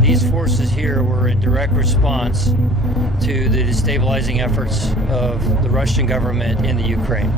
These forces here were in direct response to the destabilizing efforts of the Russian government in the Ukraine.